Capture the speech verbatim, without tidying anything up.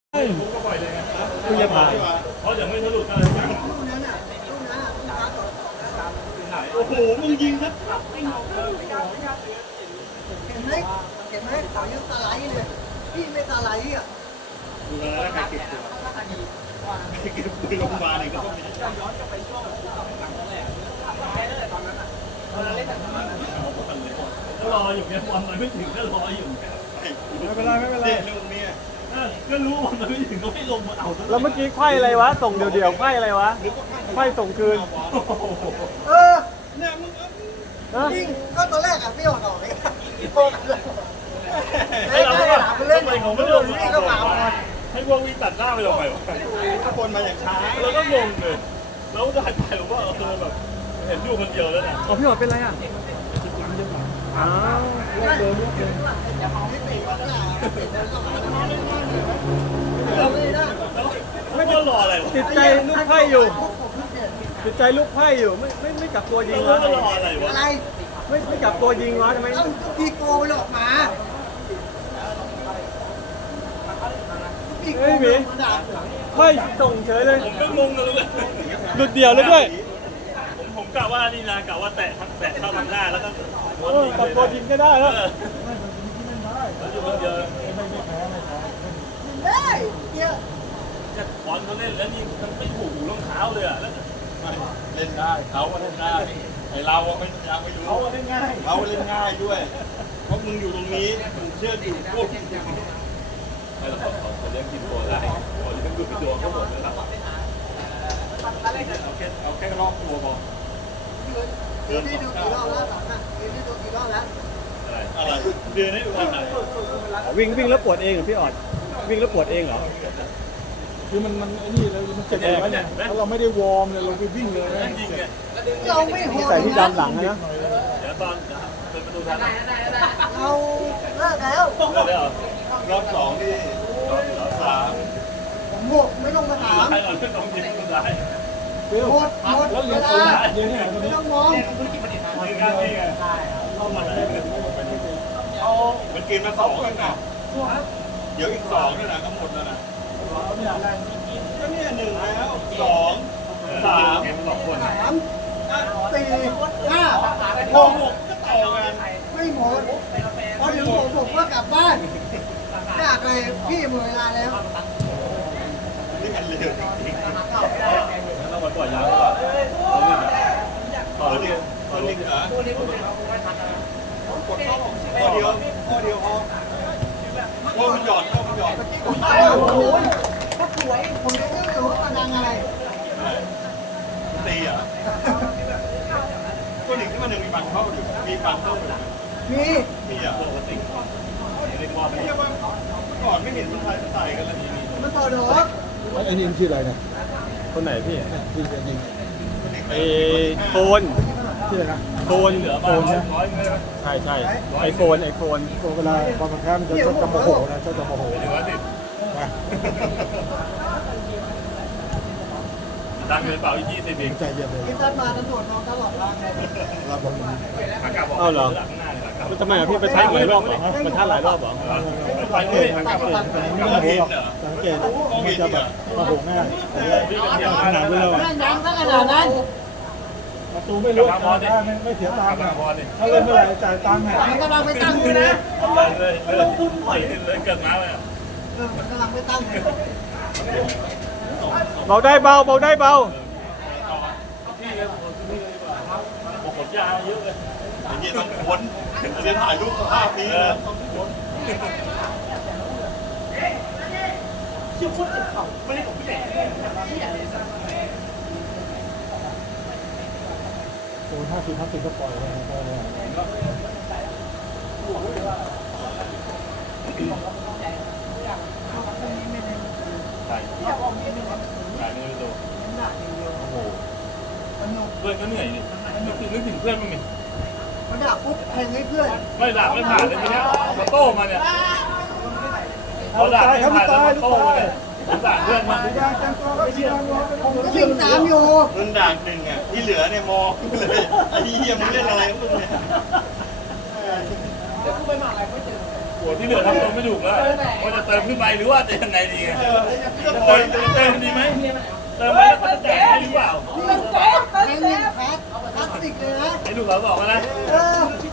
ผมก็บ่อยเลยไงคุณจะผ่านเพราะเดี๋ยวไม่สรุปกันเลยโอ้โหมึงยิงครับเห็นไหมเห็นไหมสาวยังสไลด์เลยพี่ไม่สไลด์อ่ะดูแล้วใครเก็บตัวใครเก็บปืนลงมาเนี่ยก็ต้องมีย้อนกลับไปช่วงหลังแรกแพ้เลยตอนนั้นอ่ะตอนนั้นเล่นแบบนั้นก็รออยู่เนี่ยวันมันไม่ถึงก็รออยู่ไม่เป็นไรไม่เป็นไรเรื่องนี้ก็รู้วันมันไม่ถึงก็ไม่ลงมาเอาแล้วเมื่อกี้ไขว้อะไรวะ ส่งเดี่ยวๆไขว้อะไรวะไขว้ส่งคืนเออเนี่ยมึงจริงก็ตอนแรกอ่ะพี่ออกออกเลยโฟกัสเลยให้เราก็เล่นไปของไม่ลงนี่ก็มาให้พวกวิ่งตัดหน้าไปลงไปวะทุกคนมาอย่างช้าแล้วก็งงเลยแล้วก็หันไปผมว่าเออแบบเห็นอยู่คนเดียวแล้วนะอ๋อพี่หอดเป็นไรอ่ะอ้าวรอบเดิมรอบเดิมไม่ก็รออะไรวะติดใจลูกไพ่อยู่ ติดใจลูกไพ่อยู่ ไม่ไม่ไม่กลับตัวยิงแล้ววะก็รออะไรวะอะไรไม่ไม่กลับตัวยิงวะทำไมต้องพี่โกไปหลอกมาพี่โกไปด่าผมไพ่ส่งเฉยเลยผมก็งงเลยหลุดเดี่ยวเลยด้วยผมผมกะว่านี่นะกะว่าแตะแตะเข้าทางหน้าแล้วก็เออกลับตัวยิงก็ได้แล้วแล้วอยู่คนเดียวได้เนี่ยจะบอลเขาเล่นแล้วนี่มันไม่ถูกหูรองเท้าเลยอ่ะแล้วเล่นได้เขาก็เล่นได้ไอเราไม่ยังไม่รู้เขาเล่นง่ายเขาเล่นง่ายด้วยเพราะมึงอยู่ตรงนี้มึงเชื่ออยู่พวกไม่หรอกเขาเลี้ยงกินตัวได้เขาเลี้ยงดูตัวเขาหมดเลยแล้วเอาแค่เอาแค่รอบตัวพอพี่ดูกี่รอบแล้วหลังอ่ะพี่ดูกี่รอบแล้วอะไรอะไรเดือนให้ดูวันไหนวิ่งวิ่งแล้วปวดเองเหรอพี่ออด วิ่งแล้วปวดเองเหรอคือมันมันไอ้นี่เลยมันเจ็บอยู่แล้วเนี่ยถ้าเราไม่ได้วอร์มเลยเราไปวิ่งเลยนะจริงไงเราไม่โหดใส่ที่ดำหลังนะเดี๋ยวตอนเป็นประตูทันเราเลิกแล้วเดี๋ยวรอบสองนี่รอบสามผมโหดไม่ต้องมาถามให้เราเล่นสองทีมคนร้ายเร็วโหดโหดแล้วเวเรียนลาเรียนที่ไหนตอนไม่นี้ต้องมองยืนกันนี่ไงเข้ามาได้เอามันกินมาสองแล้วนะเดี๋ยวอีกสองนี่นะก็หมดแล้วนะก็เนี่ยหนึ่งแล้วสองสามสองคนสามสี่ห้าหกก็ต่อกันไม่หมดพอถึงผมผมก็กลับบ้านอยากเลยพี่หมดเวลาแล้วนี่มันเร็วจริงๆเราไปปล่อยยาวก่อนต่อเดียวต่อเดียวเหรอข้อเดียวข้อเดียวพอโอ้มันหยอดโอ้มันหยอดโอ้โหก็สวยผมไม่รู้เลยว่ามันดังอะไรตีอ่ะตัวหนึ่งที่มันหนึ่งมีปันเข้าอยู่มีปันเข้าอยู่มีมีอ่ะปกติเรียกว่าไม่ใช่ว่าเมื่อก่อนไม่เห็นมันใส่ใส่กันแล้วนี่มันต่อดอกไอ้นี่ชื่ออะไรเนี่ยคนไหนพี่ชื่อไอ้นี่ไอโฟนชื่ออะไรนะโฟนเหลือโฟบ้านนร้อยนะร้อยเลยนะใช่ใช่ไอโฟนไอโฟนตัวเวลาบอลมันแพ้มันจะจะโมโหนะจะจะโมโหเหลือสิบนะดังเกินเปล่าอีกยี่สิบเองใจเย็นเลยที่ท่านมาตำรวจมองตลอดทางเลยเราบอลมันขากลับบอกเอ้าเหรอหลังหน้าเลยขากลับทำไมอ่ะพี่ไปทัดหลายรอบเหรอไปทัดหลายรอบเหรอไปไม่ได้ขากลับอ่ะไม่โมโหหรอกสังเกตมันจะแบบโมโหง่ายขนาดนี้เลยนั่งดังสักขนาดนั้นประตูไม่รู้ได้ไม่เสียตังค์ถ้าเล่นเมื่อไหร่จ่ายตังค์มันกำลังไปตั้งอยู่นะเลยเลยลงทุนปล่อยเลยเกิดมาเลยเออมันกำลังไปตั้งเลยเบาได้เบาเบาได้เบาบอกขนยาเยอะเลยอย่างนี้ต้องค้นเดี๋ยวถ่ายรูปภาพนี้นะต้องค้นชื่อคนเจ็บเข่าไม่ได้ของผู้ใหญ่ผู้ใหญ่เลยสักโซนห้าสิบห้าสิบก็ปล่อยเลยก็เลยถ่ายถ่ายมือดูโอ้โหเพื่อนก็เหนื่อยนี่นึกถึงนึกถึงเพื่อนมั้งนี่มันด่าปุ๊บแทงให้เพื่อนไม่ด่าไม่ผ่านเลยทีเนี้ยมาโต้มาเนี่ยเขาด่าไม่ผ่านแล้วมาโต้มาเนี่ยสงสารเพื่อนมาผมก็วิ่งตามอยู่มึงด่าหนึ่งอ่ะที่เหลือเนี่ยมองเลยไอ้เหี้ยมึงเล่นอะไรมึงเนี่ยโหที่เหลือทำตัวไม่ถูกแล้วว่าจะเติมขึ้นไปหรือว่าจะยังไงดีไงจะเติมจะเติมดีไหมเติมไปแล้วเขาจะจ่ายให้หรือเปล่านี่มันเซฟมันเซฟคลาสคลาสสิกเลยนะไอ้ลูกเราบอกมานะเออ